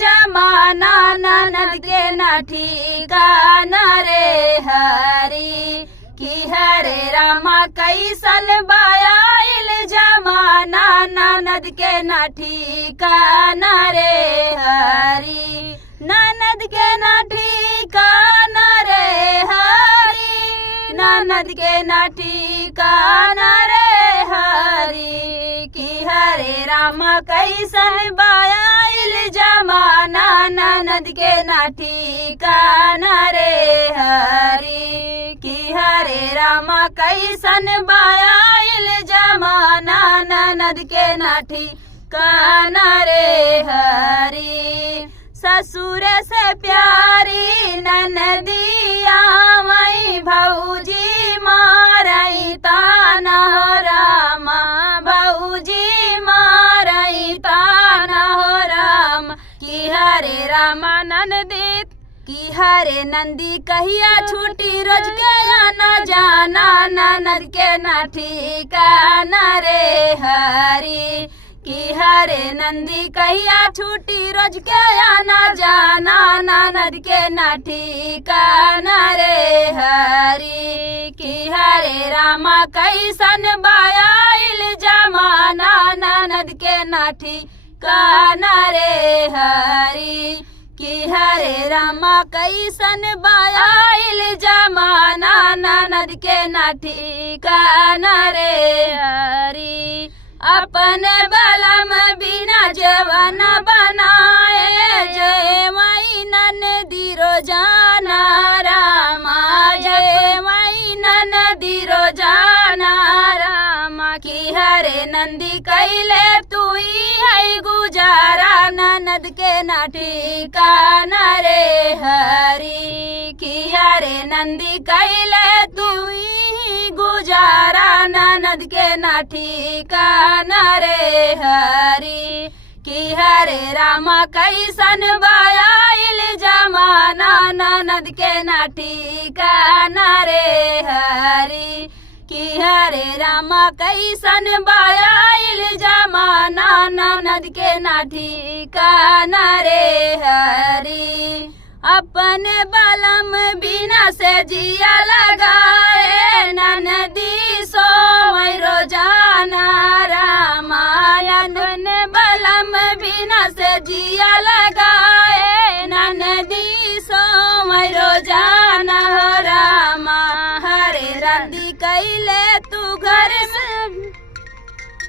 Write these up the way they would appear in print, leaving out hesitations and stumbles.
जमाना ननद के ना ठिकाना रे हरी कि हरे रामा कैसन बायाइल जमाना ननद के ना ठिकाना रे हरी ननद के ना ठिकाना रे हरी ननद के ना ठिकाना रे हरी कि हरे रामा कैसन बायाइल जमाना ननद के ना ठिकाना रे हरी कि हरे रामा कैसन बायाइल जमाना ननद के ना ठिकाना रे हरी ससुर से प्यारी ननदिया मई भौजी मारई ताना हो रामा भौजी मारई ताना हो राम कि हरे रामा ननदी कि हरे नंदी कहिया छूटी रोज के आना जाना ननद के ना ठिकाना रे हरी कि हरे नंदी कहिया छूटी रोज के आना जाना ननद के ना ठिकाना रे हरी कि हरे रामा कैसन बायाइल जमाना ननद के ना ठिकाना रे हरी कि हरे रामा कैसन बायाइल जमाना ननद के ना ठिकाना रे हरी अपन बलम बिना जवन बनाए जय मई ननदी रोजाना रामा जय मई ननदी रोजाना रामा कि हरे नंदी कैले तू है गुजारा ननद के ना ठिकाना रे हरी कि हरे नंदी कैले तू गुजारा ननद के ना ठिकाना रे हरी कि हरे रामा कैसन बायाइल जमाना ननद के ना ठिकाना रे हरी कि हरे रामा कैसन बायाइल जमाना ननद के ना ठिकाना रे हरी अपन बलम बिना से जिया लगाए ननदी सोई रोजाना रामायण बलम बिना से जिया लगाए ननदी सोई रोजाना हो रामा हरे रंदी कैले तू घर से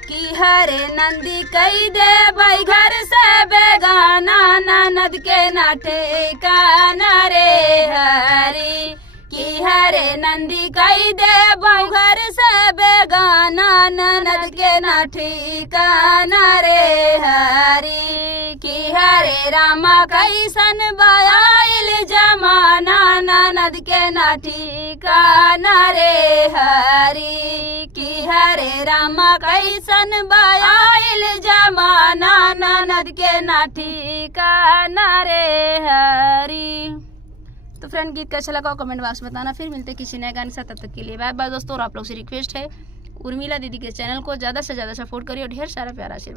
कि हरे नंदी कई दे भाई घर से बेगाना ननद के ना ठिकाना रे हरी कि हरे नंदी कई दे भाई घर से बेगाना ननद के ना ठिकाना रे हरी कि हरे रामा कैसन बायाइल जमाना ननद के ना ठिकाना रे हरी कि हरे रामा कैसन बायाइल जमाना ननद के ना ठिकाना रे हरी। तो फ्रेंड गीत कैसा लगा कमेंट बॉक्स में बताना। फिर मिलते किसी नए गाने से, तब तक के लिए बाय बाय दोस्तों। और आप लोग से रिक्वेस्ट है उर्मिला दीदी के चैनल को ज़्यादा से ज़्यादा सपोर्ट करिए और ढेर सारा प्यारा आशीर्वाद।